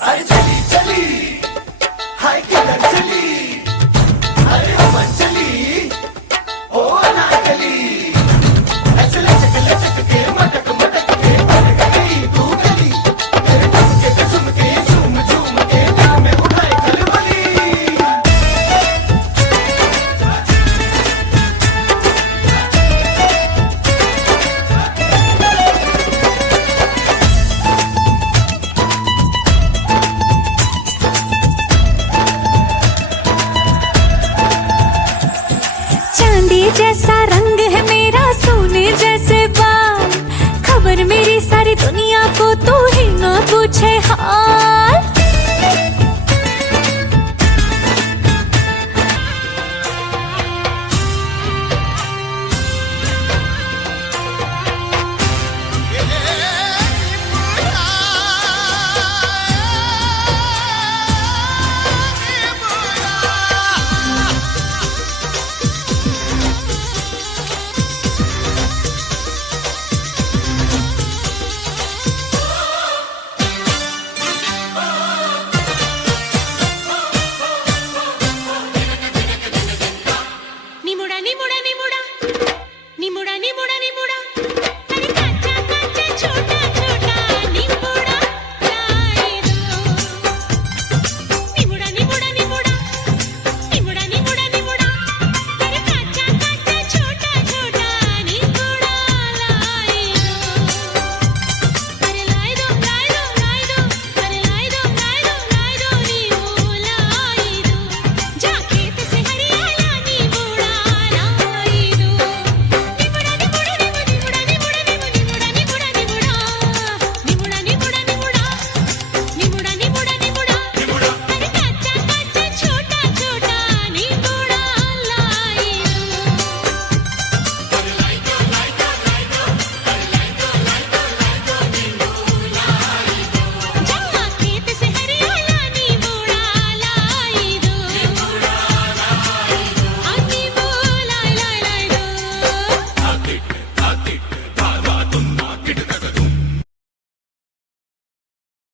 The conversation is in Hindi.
अरे चली चली हाय किधर चली अरे अमन चली ओ अनारकली ऐसे लचक लचक के मटक मटक के भटक गई तू गली तेरे ठुमके पे झुमके झूम झूम के दिल में उठाए खलबली चांदी जैसा रंग है मेरा, सोने जैसे बाल। खबर मेरी सारी दुनिया को तू ही ना पूछे हाल।